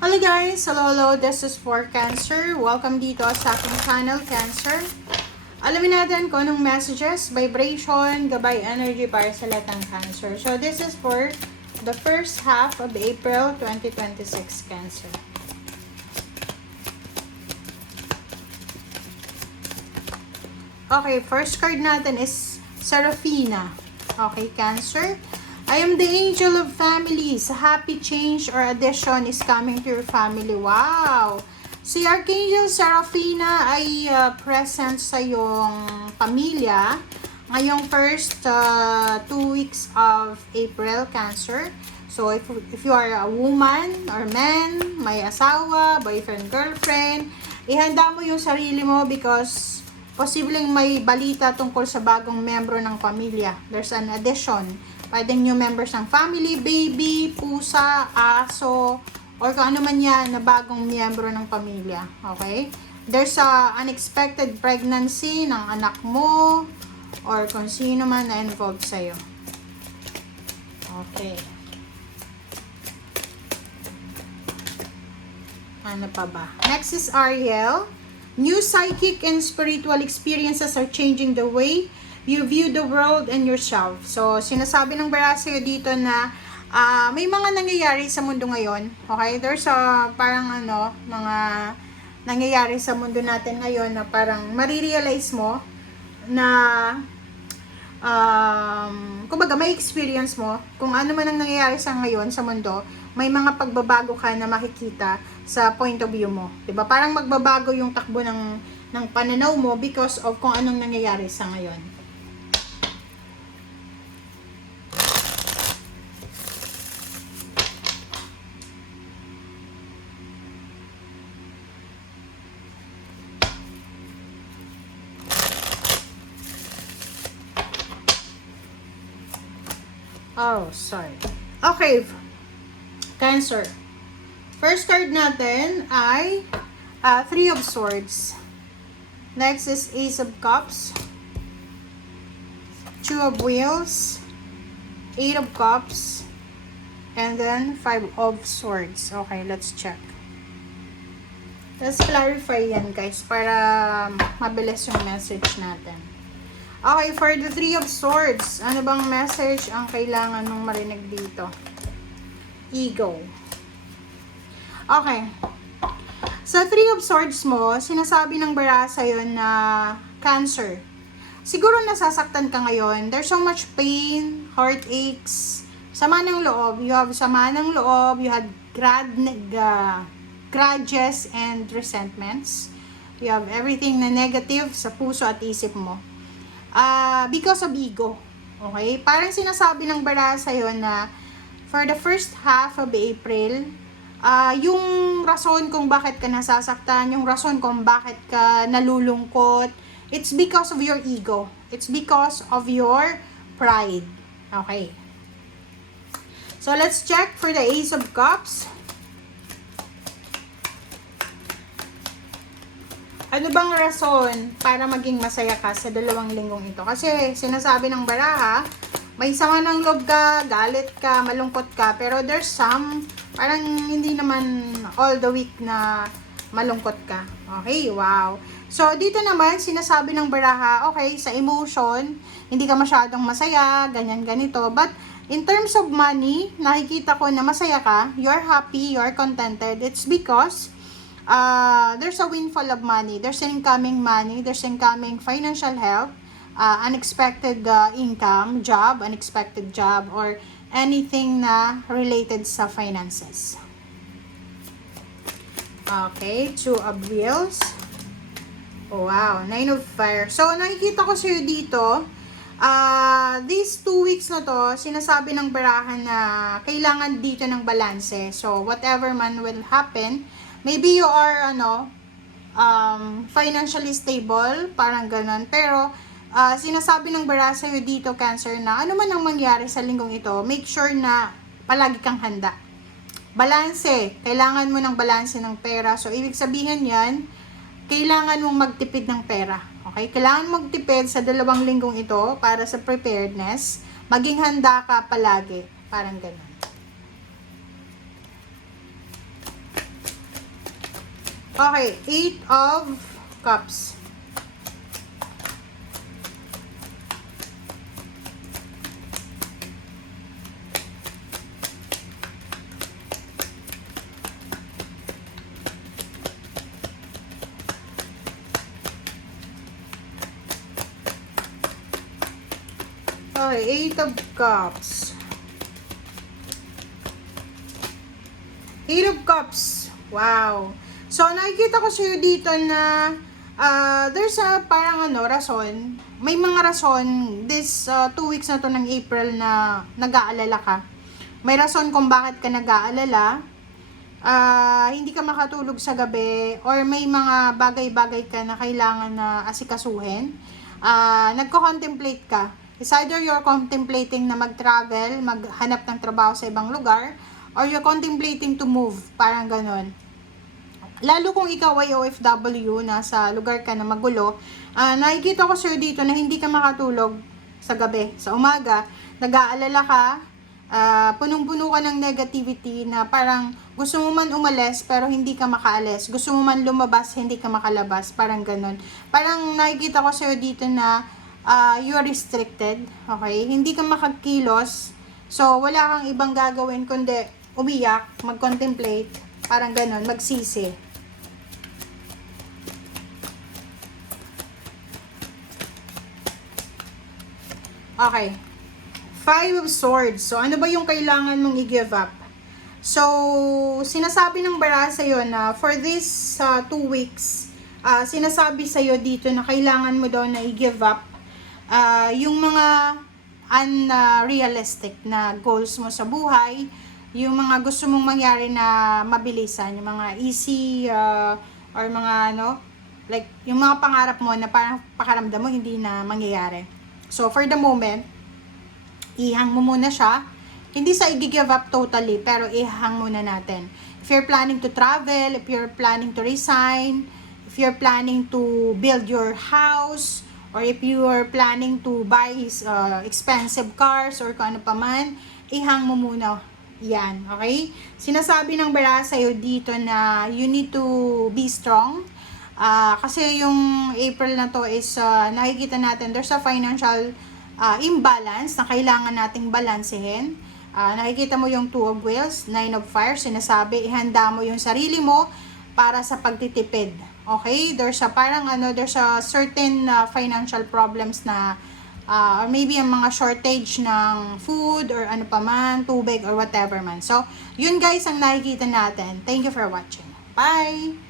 Hello guys! Hello, this is for Cancer. Welcome dito sa aking channel, Cancer. Alamin natin kung anong messages, vibration, gabay energy para sa lahat ng Cancer. So this is for the first half of April 2026, Cancer. Okay, first card natin is Seraphina. Okay, Cancer. I am the angel of families. A happy change or addition is coming to your family. Wow! Si Archangel Seraphina ay present sa iyong pamilya ngayong first 2 weeks of April, Cancer. So, if you are a woman or man, may asawa, boyfriend, girlfriend, ihanda mo yung sarili mo because posibleng may balita tungkol sa bagong membro ng pamilya. There's an addition. Pwedeng new members ng family, baby, pusa, aso, or kung ano man yan na bagong miyembro ng pamilya. Okay? There's a unexpected pregnancy ng anak mo or kung sino man na involved sa'yo. Okay. Ano pa ba? Next is Ariel. New psychic and spiritual experiences are changing the way you view the world and yourself. So, sinasabi ng Barasio dito na may mga nangyayari sa mundo ngayon. Okay? There's parang mga nangyayari sa mundo natin ngayon na parang marirealize mo na kumbaga may experience mo kung ano man ang nangyayari sa ngayon sa mundo, may mga pagbabago ka na makikita sa point of view mo. 'Di ba? Parang magbabago yung takbo ng pananaw mo because of kung anong nangyayari sa ngayon. Oh, sorry. Okay. Cancer. First card natin ay Three of Swords. Next is Ace of Cups. Two of Wheels. Eight of Cups. And then Five of Swords. Okay, let's check. Let's clarify yan, guys, para mabilis yung message natin. Okay, for the Three of Swords, ano bang message ang kailangan mong marinig dito? Ego. Okay. Sa Three of Swords mo, sinasabi ng bara sa'yo na Cancer. Siguro nasasaktan ka ngayon. There's so much pain, heartaches, sama ng loob. You have sama ng loob, you had grudges and resentments. You have everything na negative sa puso at isip mo. Because of ego. Okay? Parang sinasabi ng bara sa'yo na for the first half of April, yung rason kung bakit ka nasasaktan, yung rason kung bakit ka nalulungkot, it's because of your ego. It's because of your pride. Okay. So, let's check for the Ace of Cups. Ano bang rason para maging masaya ka sa 2 linggong ito? Kasi sinasabi ng baraha, may sama ng loob ka, galit ka, malungkot ka, pero there's some, parang hindi naman all the week na malungkot ka. Okay, wow. So, dito naman, sinasabi ng baraha, okay, sa emotion, hindi ka masyadong masaya, ganyan, ganito. But, in terms of money, nakikita ko na masaya ka, you're happy, you're contented. It's because there's a windfall of money. There's incoming money. There's incoming financial help. Unexpected income, job, unexpected job, or anything na related sa finances. Okay, Two of Wheels. Oh, wow, Nine of Fire. So, nakikita ko sa'yo dito, these 2 weeks na to, sinasabi ng barahan na kailangan dito ng balanse. So, whatever man will happen, maybe you are, financially stable, parang ganon. Pero, sinasabi ng bara sa'yo dito, Cancer, na ano man ang mangyari sa linggong ito, make sure na palagi kang handa. Balanse. Kailangan mo ng balanse ng pera. So, ibig sabihin yan, kailangan mong magtipid ng pera. Okay? Kailangan magtipid sa 2 linggong ito para sa preparedness. Maging handa ka palagi. Parang ganon. Okay, 8 of Cups. Okay, 8 of Cups. 8 of Cups. Wow. So, nakikita ko sa'yo dito na there's a parang rason. May mga rason this 2 weeks na to ng April na nag-aalala ka. May rason kung bakit ka nag-aalala. Hindi ka makatulog sa gabi or may mga bagay-bagay ka na kailangan na asikasuhin. Nagko-contemplate ka. It's either you're contemplating na mag-travel, maghanap ng trabaho sa ibang lugar, or you're contemplating to move, parang ganon. Lalo kung ikaw ay OFW, nasa lugar ka na magulo, nakikita ko sir dito na hindi ka makatulog sa gabi, sa umaga, nag-aalala ka, punong-puno ka ng negativity na parang gusto mo man umalis pero hindi ka makaalis, gusto mo man lumabas, hindi ka makalabas, parang ganon. Parang nakikita ko sir dito na you are restricted, okay? Hindi ka makakilos, so wala kang ibang gagawin kundi umiyak, mag-contemplate, parang ganon, magsisi. Okay. 5 of Swords. So, ano ba yung kailangan mong i-give up? So, sinasabi ng bara sa'yo na for this 2 weeks, sinasabi sa'yo dito na kailangan mo daw na i-give up yung mga unrealistic na goals mo sa buhay, yung mga gusto mong mangyari na mabilisan, yung mga easy or mga like yung mga pangarap mo na parang pakaramdam mo hindi na mangyayari. So for the moment, ihang mo muna siya. Hindi sa i-give up totally, pero ihang muna natin. If you're planning to travel, if you're planning to resign, if you're planning to build your house, or if you are planning to buy expensive cars or kung ano pa man, ihang mo muna yan, okay? Sinasabi ng bara sa'yo dito na you need to be strong. Kasi yung April na to is nakikita natin there's a financial imbalance na kailangan nating balansehin. Nakikita mo yung 2 of Wheels, 9 of Fire, sinasabi ihanda mo yung sarili mo para sa pagtitipid. Okay? There's a certain financial problems na or maybe ang mga shortage ng food or ano pa man, tubig or whatever man. So, yun guys ang nakikita natin. Thank you for watching. Bye!